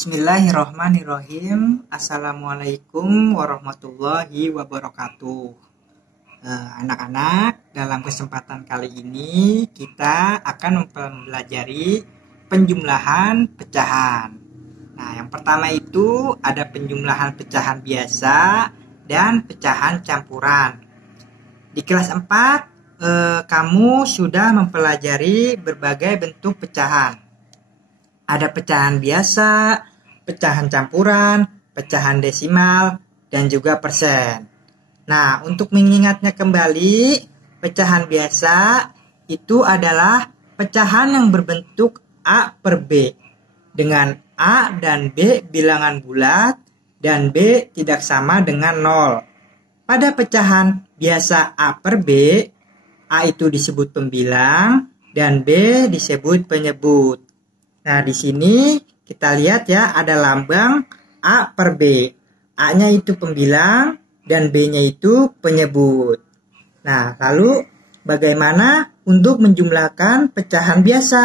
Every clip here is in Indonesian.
Bismillahirrahmanirrahim. Assalamualaikum warahmatullahi wabarakatuh. Anak-anak, dalam kesempatan kali ini kita akan mempelajari penjumlahan pecahan. Nah, yang pertama itu ada penjumlahan pecahan biasa dan pecahan campuran. Di kelas 4 kamu sudah mempelajari berbagai bentuk pecahan. Ada pecahan biasa, pecahan campuran, pecahan desimal, dan juga persen. Nah, untuk mengingatnya kembali, pecahan biasa itu adalah pecahan yang berbentuk A per B, dengan A dan B bilangan bulat, dan B tidak sama dengan 0. Pada pecahan biasa A per B, A itu disebut pembilang, dan B disebut penyebut. Nah, di sini kita lihat ya, ada lambang A per B. A-nya itu pembilang dan B-nya itu penyebut. Nah, lalu bagaimana untuk menjumlahkan pecahan biasa?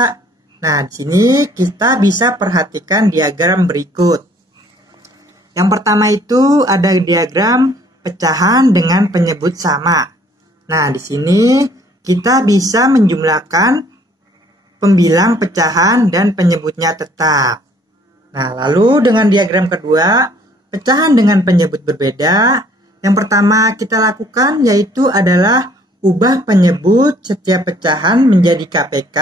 Nah, di sini kita bisa perhatikan diagram berikut. Yang pertama itu ada diagram pecahan dengan penyebut sama. Nah, di sini kita bisa menjumlahkan pembilang pecahan dan penyebutnya tetap. Nah, lalu dengan diagram kedua, pecahan dengan penyebut berbeda. Yang pertama kita lakukan yaitu adalah ubah penyebut setiap pecahan menjadi KPK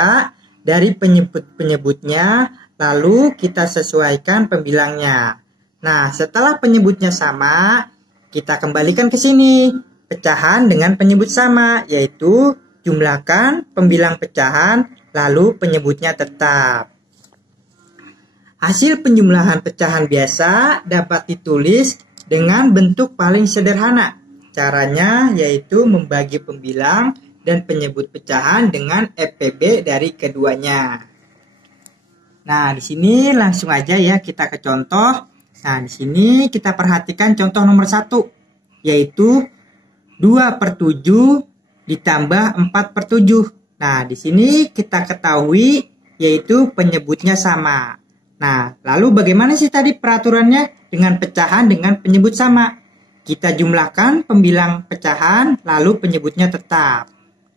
dari penyebut-penyebutnya, lalu kita sesuaikan pembilangnya. Nah, setelah penyebutnya sama, kita kembalikan ke sini. Pecahan dengan penyebut sama, yaitu jumlahkan pembilang pecahan lalu penyebutnya tetap. Hasil penjumlahan pecahan biasa dapat ditulis dengan bentuk paling sederhana. Caranya yaitu membagi pembilang dan penyebut pecahan dengan FPB dari keduanya. Nah, di sini langsung aja ya kita ke contoh. Nah, di sini kita perhatikan contoh nomor 1, yaitu 2/7 ditambah 4/7. Nah, di sini kita ketahui yaitu penyebutnya sama. Nah, lalu bagaimana sih tadi peraturannya dengan pecahan dengan penyebut sama? Kita jumlahkan pembilang pecahan lalu penyebutnya tetap.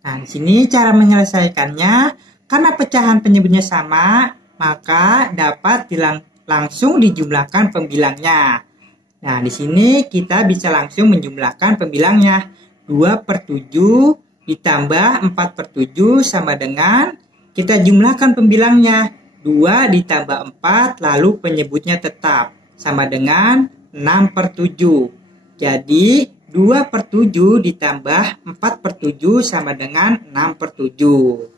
Nah, di sini cara menyelesaikannya, karena pecahan penyebutnya sama, maka dapat langsung dijumlahkan pembilangnya. Nah, di sini kita bisa langsung menjumlahkan pembilangnya. 2/7 ditambah 4/7 sama dengan, kita jumlahkan pembilangnya, 2 ditambah 4 lalu penyebutnya tetap sama dengan 6/7. Jadi 2/7 ditambah 4/7 sama dengan 6/7.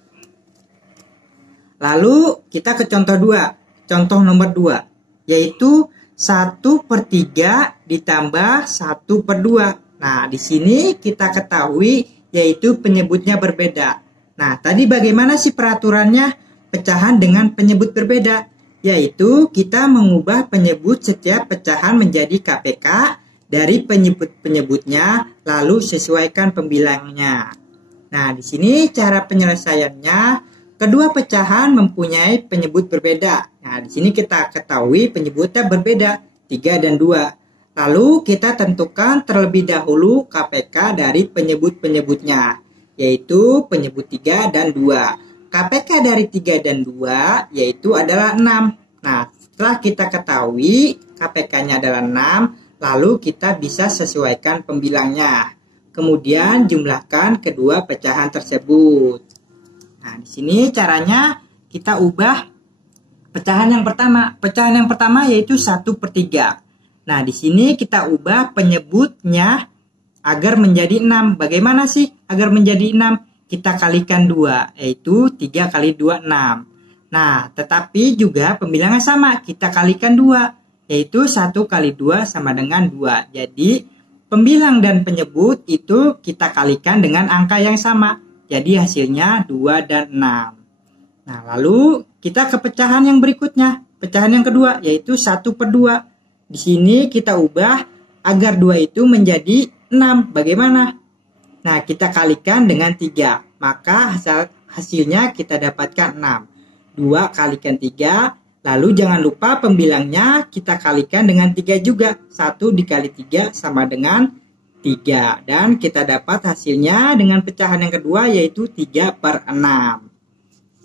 Lalu kita ke contoh 2, contoh nomor 2, yaitu 1/3 ditambah 1/2. Nah, di sini kita ketahui yaitu penyebutnya berbeda. Nah, tadi bagaimana sih peraturannya pecahan dengan penyebut berbeda? Yaitu kita mengubah penyebut setiap pecahan menjadi KPK dari penyebut-penyebutnya, lalu sesuaikan pembilangnya. Nah, di sini cara penyelesaiannya, kedua pecahan mempunyai penyebut berbeda. Nah, di sini kita ketahui penyebutnya berbeda, 3 dan 2. Lalu kita tentukan terlebih dahulu KPK dari penyebut-penyebutnya, yaitu penyebut 3 dan 2. KPK dari 3 dan 2 yaitu adalah 6. Nah, setelah kita ketahui KPK-nya adalah 6, lalu kita bisa sesuaikan pembilangnya. Kemudian jumlahkan kedua pecahan tersebut. Nah, di sini caranya kita ubah pecahan yang pertama. Pecahan yang pertama yaitu 1/3. Nah, di sini kita ubah penyebutnya agar menjadi 6. Bagaimana sih agar menjadi 6? Kita kalikan 2, yaitu 3 kali 2, 6. Nah, tetapi juga pembilangnya sama. Kita kalikan 2, yaitu 1 kali 2 sama dengan 2. Jadi, pembilang dan penyebut itu kita kalikan dengan angka yang sama. Jadi, hasilnya 2 dan 6. Nah, lalu kita ke pecahan yang berikutnya. Pecahan yang kedua, yaitu 1/2. Di sini kita ubah agar 2 itu menjadi 6. Bagaimana? Nah, kita kalikan dengan 3. Maka hasilnya kita dapatkan 6. 2 kalikan 3 Lalu jangan lupa pembilangnya kita kalikan dengan 3 juga. 1 dikali 3 sama dengan 3. Dan kita dapat hasilnya dengan pecahan yang kedua yaitu 3/6.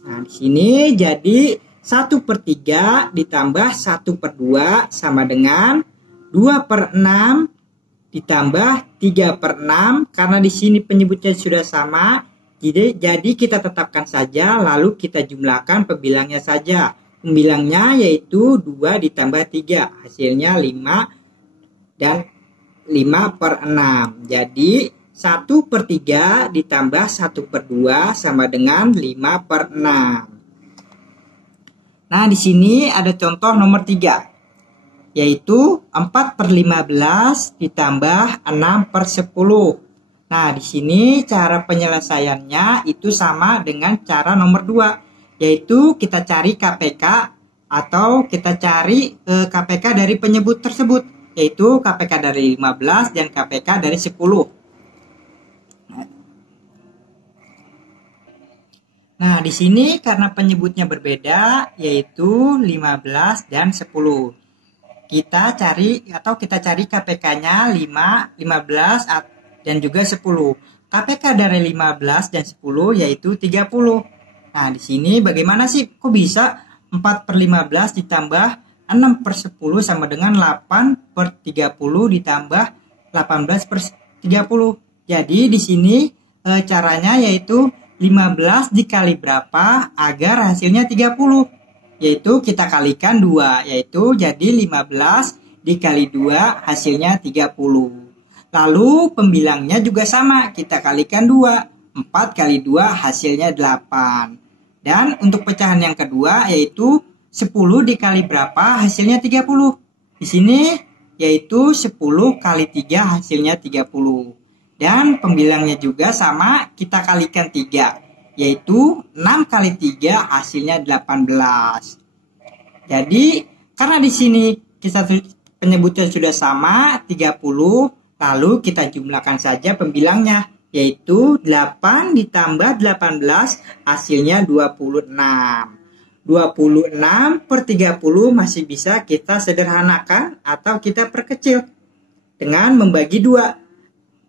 Nah, di sini jadi 1/3 ditambah 1/2 sama dengan 2/6 ditambah 3/6. Karena di sini penyebutnya sudah sama, jadi kita tetapkan saja lalu kita jumlahkan pembilangnya saja. Pembilangnya yaitu 2 ditambah 3, hasilnya 5 dan 5/6. Jadi 1/3 ditambah 1/2 sama dengan 5/6. Nah, di sini ada contoh nomor 3, yaitu 4/15 ditambah 6/10. Nah, di sini cara penyelesaiannya itu sama dengan cara nomor 2, yaitu kita cari KPK atau kita cari KPK dari penyebut tersebut, yaitu KPK dari 15 dan KPK dari 10. Nah, di sini karena penyebutnya berbeda, yaitu 15 dan 10. Kita cari KPK-nya 5, 15 dan juga 10. KPK dari 15 dan 10 yaitu 30. Nah, di sini bagaimana sih? Kok bisa 4/15 ditambah 6/10 sama dengan 8/30 ditambah 18/30. Jadi di sini caranya yaitu 15 dikali berapa agar hasilnya 30. Yaitu kita kalikan 2, yaitu jadi 15 dikali 2 hasilnya 30. Lalu pembilangnya juga sama, kita kalikan 2. 4 kali 2 hasilnya 8. Dan untuk pecahan yang kedua yaitu 10 dikali berapa hasilnya 30. Di sini yaitu 10 kali 3 hasilnya 30. Dan pembilangnya juga sama, kita kalikan 3. Yaitu 6 kali 3 hasilnya 18. Jadi karena di sini kita penyebutnya sudah sama 30, lalu kita jumlahkan saja pembilangnya, yaitu 8 ditambah 18 hasilnya 26. 26/30 masih bisa kita sederhanakan atau kita perkecil dengan membagi 2.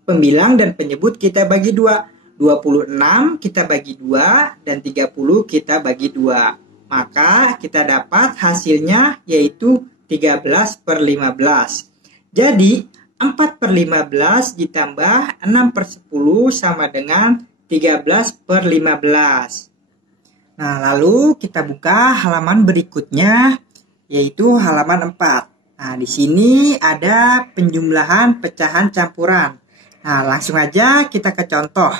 Pembilang dan penyebut kita bagi 2. 26 kita bagi 2 dan 30 kita bagi 2. Maka kita dapat hasilnya yaitu 13/15. Jadi 4/15 ditambah 6/10 sama dengan 13/15. Nah, lalu kita buka halaman berikutnya, yaitu halaman 4. Nah, di sini ada penjumlahan pecahan campuran. Nah, langsung aja kita ke contoh.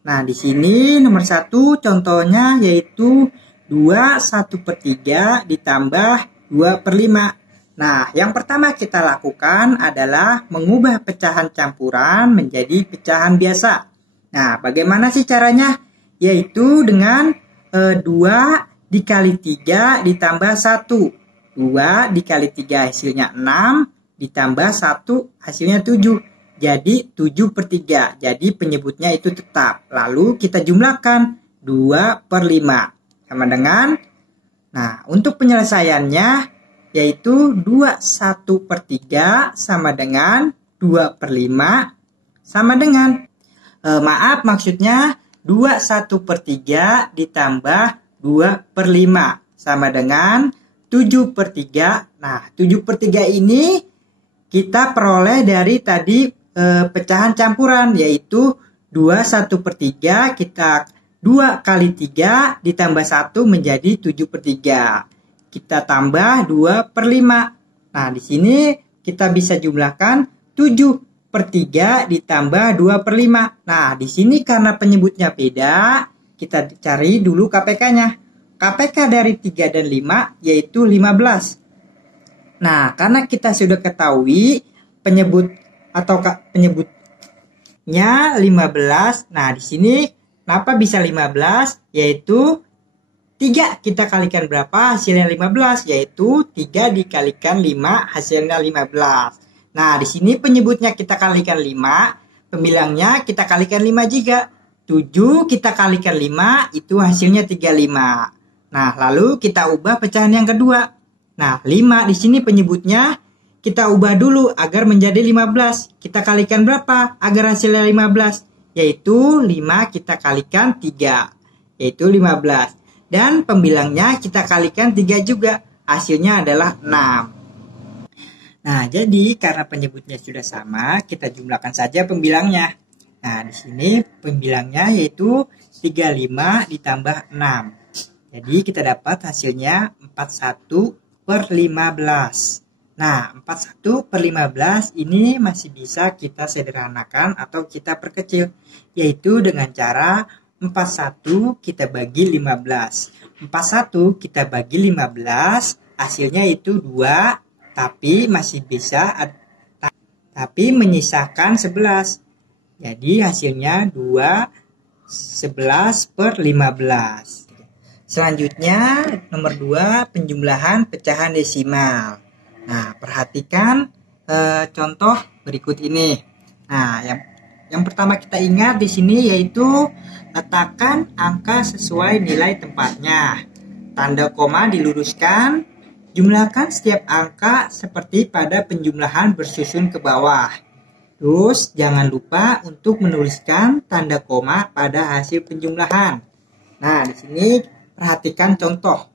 Nah, di sini nomor 1 contohnya yaitu 2 1/3 ditambah 2/5. Nah, yang pertama kita lakukan adalah mengubah pecahan campuran menjadi pecahan biasa. Nah, bagaimana sih caranya? Yaitu dengan 2 dikali 3 ditambah 1. 2 dikali 3 hasilnya 6, ditambah 1 hasilnya 7. Jadi 7/3. Jadi penyebutnya itu tetap. Lalu kita jumlahkan 2/5. Sama dengan, nah untuk penyelesaiannya yaitu 2 1/3 sama dengan 2/5 sama dengan maksudnya 2 1/3 ditambah 2/5 sama dengan 7/3. Nah, 7/3 ini kita peroleh dari tadi pecahan campuran, yaitu 2 1/3 kita 2 kali 3 ditambah 1 menjadi 7/3. Kita tambah 2/5. Nah, di sini kita bisa jumlahkan 7/3 ditambah 2/5. Nah, di sini karena penyebutnya beda, kita cari dulu KPK-nya. KPK dari 3 dan 5 yaitu 15. Nah, karena kita sudah ketahui penyebut atau penyebutnya 15. Nah, di sini kenapa bisa 15? Yaitu 3 kita kalikan berapa? Hasilnya 15, yaitu 3 dikalikan 5 hasilnya 15. Nah, di sini penyebutnya kita kalikan 5, pembilangnya kita kalikan 5 juga. 7 kita kalikan 5 itu hasilnya 35. Nah, lalu kita ubah pecahan yang kedua. Nah, 5 di sini penyebutnya kita ubah dulu agar menjadi 15. Kita kalikan berapa agar hasilnya 15? Yaitu 5 kita kalikan 3, yaitu 15. Dan pembilangnya kita kalikan 3 juga, hasilnya adalah 6. Nah, jadi karena penyebutnya sudah sama, kita jumlahkan saja pembilangnya. Nah, di sini pembilangnya yaitu 35 ditambah 6. Jadi kita dapat hasilnya 41/15. Nah, 41/15 ini masih bisa kita sederhanakan atau kita perkecil, yaitu dengan cara 41 kita bagi 15. 41 kita bagi 15, hasilnya itu 2, tapi masih bisa, tapi menyisakan 11. Jadi hasilnya 2, 11/15. Selanjutnya, nomor 2, penjumlahan pecahan desimal. Nah, perhatikan contoh berikut ini. Nah, yang pertama kita ingat di sini yaitu letakkan angka sesuai nilai tempatnya. Tanda koma diluruskan, jumlahkan setiap angka seperti pada penjumlahan bersusun ke bawah. Terus, jangan lupa untuk menuliskan tanda koma pada hasil penjumlahan. Nah, di sini perhatikan contoh.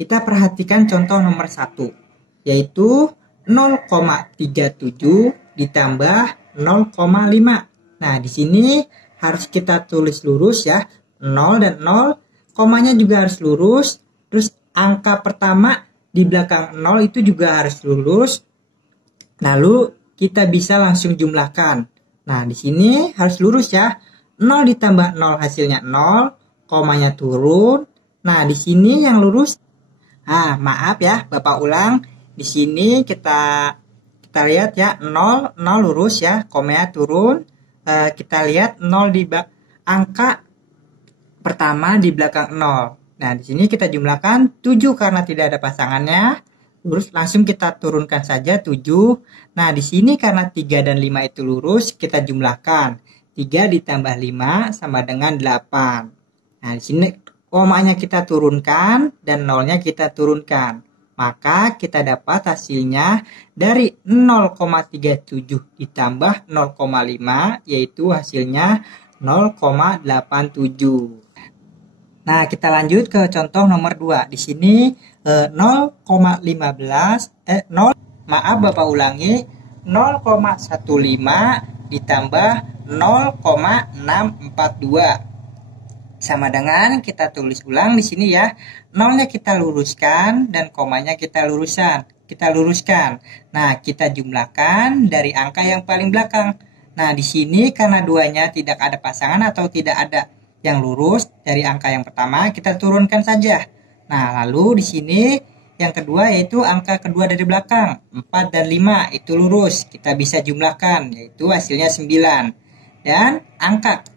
Kita perhatikan contoh nomor 1, yaitu 0,37 ditambah 0,5. Nah, di sini harus kita tulis lurus ya. 0 dan 0, komanya juga harus lurus. Terus angka pertama di belakang 0 itu juga harus lurus. Lalu kita bisa langsung jumlahkan. Nah, di sini harus lurus ya. 0 ditambah 0 hasilnya 0, komanya turun. Nah, di sini yang lurus. Maaf ya, Bapak ulang. Di sini kita lihat ya, 0 lurus ya, komanya turun. Kita lihat 0 di angka pertama di belakang 0. Nah, di sini kita jumlahkan 7 karena tidak ada pasangannya. Lurus, langsung kita turunkan saja 7. Nah, di sini karena 3 dan 5 itu lurus, kita jumlahkan. 3 ditambah 5 sama dengan 8. Nah, di sini komanya kita turunkan dan 0-nya kita turunkan. Maka kita dapat hasilnya dari 0,37 ditambah 0,5, yaitu hasilnya 0,87. Nah, kita lanjut ke contoh nomor 2. Di sini 0,15 maaf Bapak ulangi, 0,15 ditambah 0,642. Sama dengan kita tulis ulang di sini ya. 0-nya kita luruskan dan komanya kita luruskan. Nah, kita jumlahkan dari angka yang paling belakang. Nah, di sini karena 2-nya tidak ada pasangan atau tidak ada yang lurus, dari angka yang pertama kita turunkan saja. Nah, lalu di sini yang kedua yaitu angka kedua dari belakang, 4 dan 5 itu lurus. Kita bisa jumlahkan, yaitu hasilnya 9. Dan angka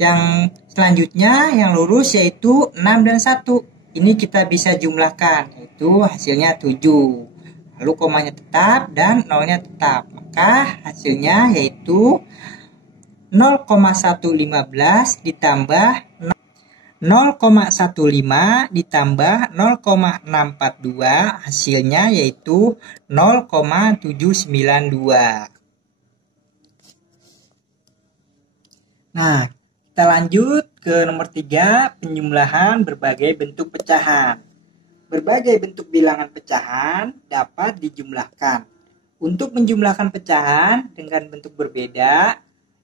yang selanjutnya yang lurus yaitu 6 dan 1. Ini kita bisa jumlahkan, yaitu hasilnya 7. Lalu komanya tetap dan 0-nya tetap. Maka hasilnya yaitu 0,115 ditambah 0,15 ditambah 0,642, hasilnya yaitu 0,792. Nah, kita lanjut ke nomor 3, penjumlahan berbagai bentuk pecahan. Berbagai bentuk bilangan pecahan dapat dijumlahkan. Untuk menjumlahkan pecahan dengan bentuk berbeda,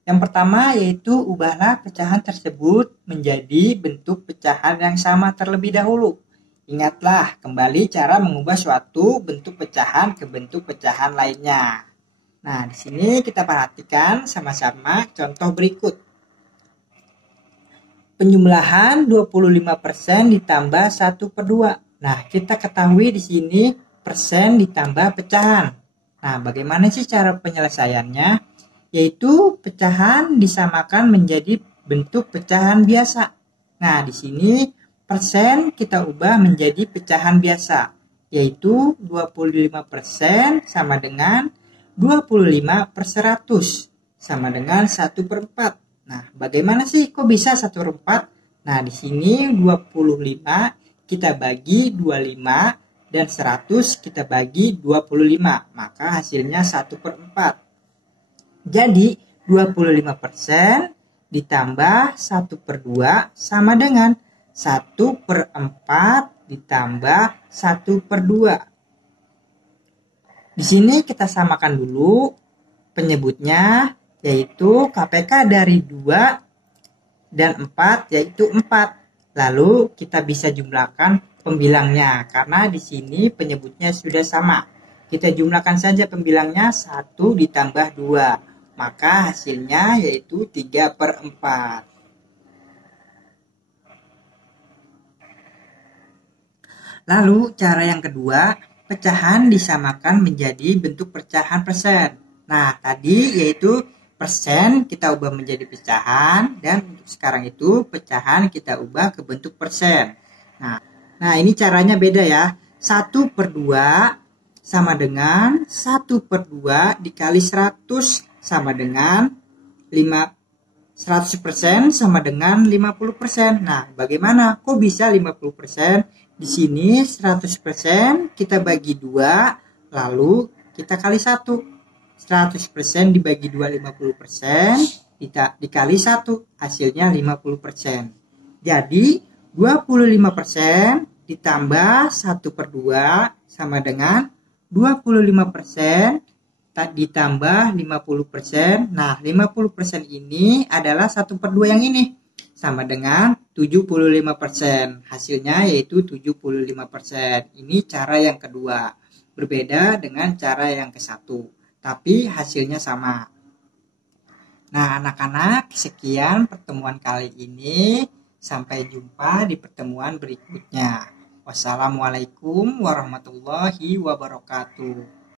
yang pertama yaitu ubahlah pecahan tersebut menjadi bentuk pecahan yang sama terlebih dahulu. Ingatlah kembali cara mengubah suatu bentuk pecahan ke bentuk pecahan lainnya. Nah, di sini kita perhatikan sama-sama contoh berikut. Penjumlahan 25% ditambah 1/2. Nah, kita ketahui di sini persen ditambah pecahan. Nah, bagaimana sih cara penyelesaiannya? Yaitu pecahan disamakan menjadi bentuk pecahan biasa. Nah, di sini persen kita ubah menjadi pecahan biasa, yaitu 25% sama dengan 25/100 sama dengan 1/4. Nah, bagaimana sih kok bisa 1/4? Nah, di sini 25 kita bagi 25 dan 100 kita bagi 25. Maka hasilnya 1/4. Jadi 25% ditambah 1/2 sama dengan 1/4 ditambah 1/2. Di sini kita samakan dulu penyebutnya, yaitu KPK dari 2 dan 4 yaitu 4. Lalu kita bisa jumlahkan pembilangnya karena di sini penyebutnya sudah sama. Kita jumlahkan saja pembilangnya 1 ditambah 2. Maka hasilnya yaitu 3/4. Lalu cara yang kedua, pecahan disamakan menjadi bentuk pecahan persen. Nah, tadi yaitu persen kita ubah menjadi pecahan, dan untuk sekarang itu pecahan kita ubah ke bentuk persen. Nah ini caranya beda ya. 1/2 sama dengan 1/2 dikali 100 sama dengan 100% sama dengan 50%. Nah, bagaimana? Kok bisa 50%? Di sini 100% kita bagi 2, lalu kita kali 1. 100% dibagi 2, 50%, dikali 1, hasilnya 50%. Jadi 25% ditambah 1/2 sama dengan 25% ditambah 50%. Nah, 50% ini adalah 1/2 yang ini, sama dengan 75%. Hasilnya yaitu 75%. Ini cara yang kedua. Berbeda dengan cara yang ke-1, tapi hasilnya sama. Nah, anak-anak, sekian pertemuan kali ini. Sampai jumpa di pertemuan berikutnya. Wassalamualaikum warahmatullahi wabarakatuh.